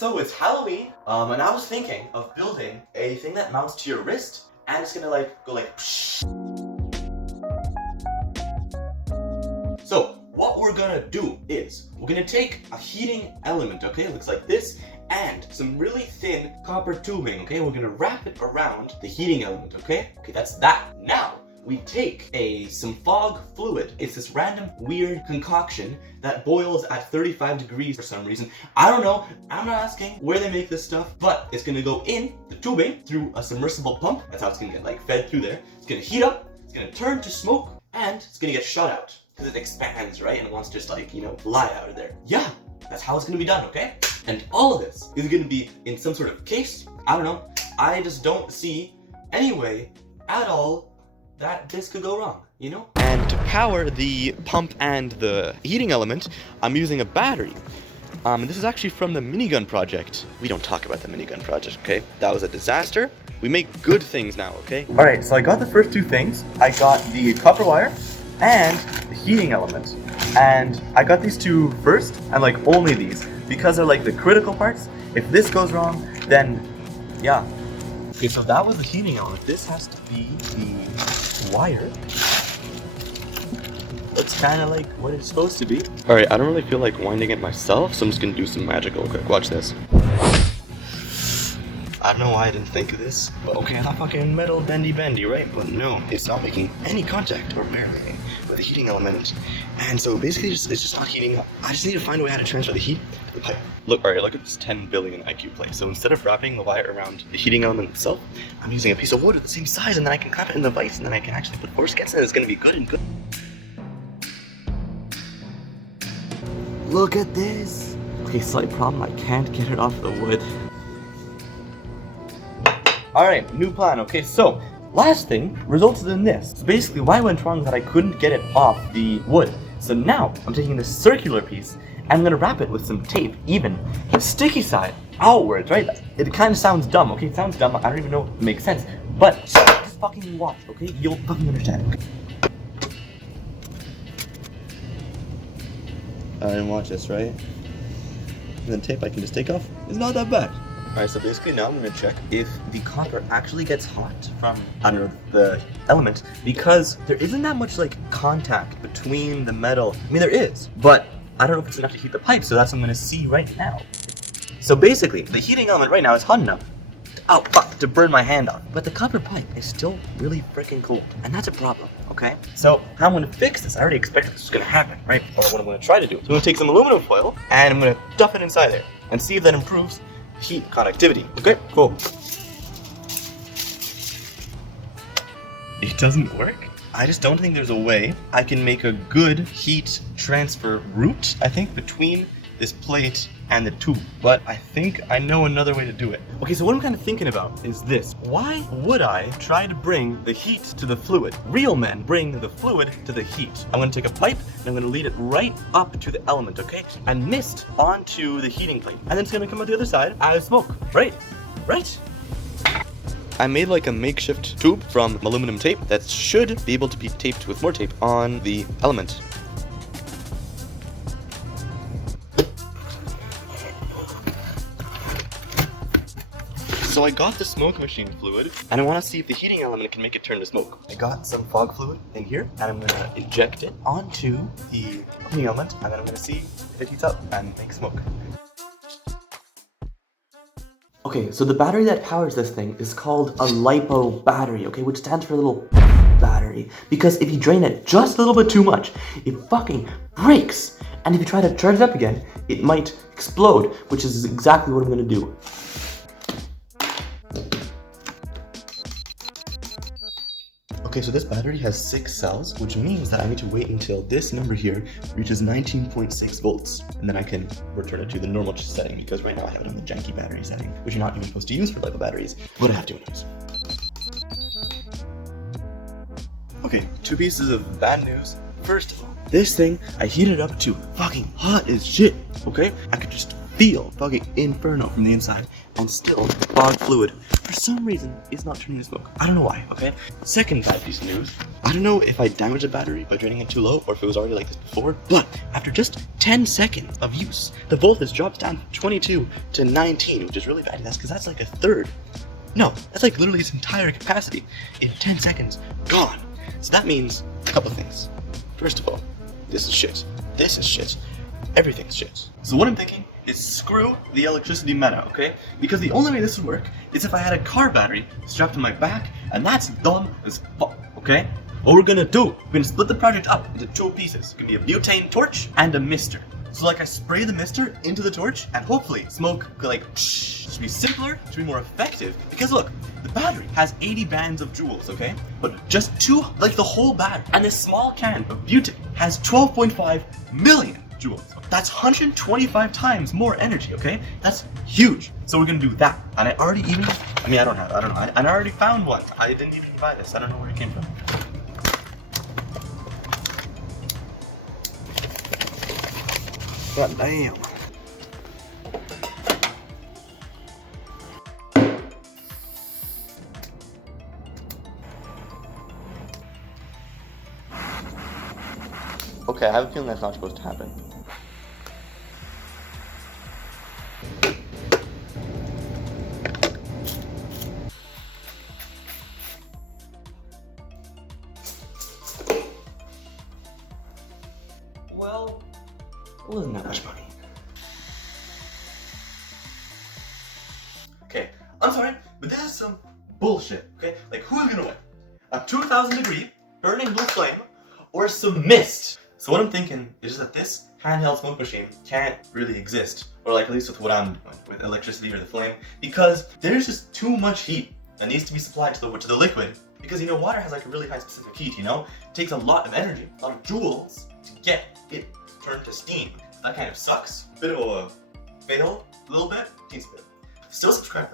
so it's Halloween, and I was thinking of building a thing that mounts to your wrist, and it's gonna like go like psh. So what we're gonna do is we're gonna take a heating element, okay, it looks like this, and some really thin copper tubing, okay, we're gonna wrap it around the heating element, okay? Okay, that's that. Now we take some fog fluid. It's this random weird concoction that boils at 35 degrees for some reason. I don't know, I'm not asking where they make this stuff, but it's gonna go in the tubing through a submersible pump. That's how it's gonna get like fed through there. It's gonna heat up, it's gonna turn to smoke, and it's gonna get shot out because it expands, right? And it wants to just like, you know, fly out of there. Yeah, that's how it's gonna be done, okay? And all of this is gonna be in some sort of case. I don't know. I just don't see any way at all that this could go wrong, you know? And to power the pump and the heating element, I'm using a battery. This is actually from the minigun project. We don't talk about the minigun project, okay? That was a disaster. We make good things now, okay? All right, so I got the first two things. I got the copper wire and the heating element. And I got these two first, and like only these, because they're like the critical parts. If this goes wrong, then yeah. Okay, so that was the heating element. This has to be the wire. That's kind of like what it's supposed to be. All right, I don't really feel like winding it myself, so I'm just gonna do some magic real quick. Watch this. I don't know why I didn't think of this, but okay, I thought fucking metal bendy, right? But no, it's not making any contact or barely with the heating element. And so basically it's just not heating up. I just need to find a way how to transfer the heat to the pipe. Look, all right, look at this 10 billion IQ plate. So instead of wrapping the wire around the heating element itself, I'm using a piece of wood of the same size, and then I can clamp it in the vise, and then I can actually put force against it, and it's gonna be good and good. Look at this. Okay, slight problem, I can't get it off the wood. Alright, new plan. Okay, so last thing resulted in this. So basically what went wrong is that I couldn't get it off the wood. So now I'm taking this circular piece and I'm gonna wrap it with some tape, even the sticky side outwards, right? It kind of sounds dumb, okay? It sounds dumb, I don't even know if it makes sense, but just fucking watch, okay? You'll fucking understand, okay? And watch this, right? And then tape I can just take off. It's not that bad. Alright, so basically now I'm going to check if the copper actually gets hot from under the element, because there isn't that much like contact between the metal. I mean, there is, but I don't know if it's enough to heat the pipe, so that's what I'm going to see right now. So basically, the heating element right now is hot enough to burn my hand off, but the copper pipe is still really freaking cold, and that's a problem, okay? So how I'm going to fix this, I already expected this was going to happen, right? Or what I'm going to try to do. So I'm going to take some aluminum foil, and I'm going to stuff it inside there, and see if that improves heat conductivity. Okay, cool. It doesn't work. I just don't think there's a way I can make a good heat transfer route, I think, between this plate and the tube. But I think I know another way to do it. Okay, so what I'm kind of thinking about is this. Why would I try to bring the heat to the fluid? Real men bring the fluid to the heat. I'm gonna take a pipe and I'm gonna lead it right up to the element, okay? And mist onto the heating plate. And then it's gonna come out the other side as smoke, right? Right? I made like a makeshift tube from aluminum tape that should be able to be taped with more tape on the element. So I got the smoke machine fluid, and I want to see if the heating element can make it turn to smoke. I got some fog fluid in here, and I'm going to inject it onto the heating element, and then I'm going to see if it heats up and makes smoke. Okay, so the battery that powers this thing is called a LiPo battery, okay, which stands for a little battery, because if you drain it just a little bit too much, it fucking breaks. And if you try to charge it up again, it might explode, which is exactly what I'm going to do. Okay, so this battery has 6 cells, which means that I need to wait until this number here reaches 19.6 volts, and then I can return it to the normal setting, because right now I have it on the janky battery setting, which you're not even supposed to use for LiPo batteries, but I have to anyways. Okay, 2 pieces of bad news. First of all, this thing, I heated it up to fucking hot as shit, okay? I could just feel fucking inferno from the inside, and still fog fluid, for some reason, is not turning to smoke. I don't know why, okay? Second bad piece of news. I don't know if I damaged the battery by draining it too low, or if it was already like this before, but after just 10 seconds of use, the voltage drops down from 22 to 19, which is really bad. That's because that's like a third. No, that's like literally its entire capacity in 10 seconds, gone. So that means a couple things. First of all, this is shit. This is shit. Everything's shit. So what I'm thinking is screw the electricity meta, okay? Because the only way this would work is if I had a car battery strapped to my back, and that's dumb as fuck, okay? What we're gonna do, we're gonna split the project up into two pieces. It's gonna be a butane torch and a mister. So like I spray the mister into the torch, and hopefully smoke like psh. It should be simpler, it should be more effective. Because look, the battery has 80 bands of joules, okay? But just two, like the whole battery. And this small can of butane has 12.5 million joules. That's 125 times more energy, okay? That's huge. So we're gonna do that. And I already even, I don't know. I already found one. I didn't even buy this. I don't know where it came from. God damn. Okay, I have a feeling that's not supposed to happen. Well, it wasn't that much money. Okay, I'm sorry, but this is some bullshit, okay? Like, who's gonna win? A 2,000 degree burning blue flame or some mist? So what I'm thinking is just that this handheld smoke machine can't really exist, or like at least with what I'm doing, with electricity or the flame, because there's just too much heat that needs to be supplied to the liquid. Because, you know, water has like a really high specific heat, you know? It takes a lot of energy, a lot of joules to get it turned to steam. That kind of sucks. Bit of a fail, a little bit, teensy bit. Still subscribe.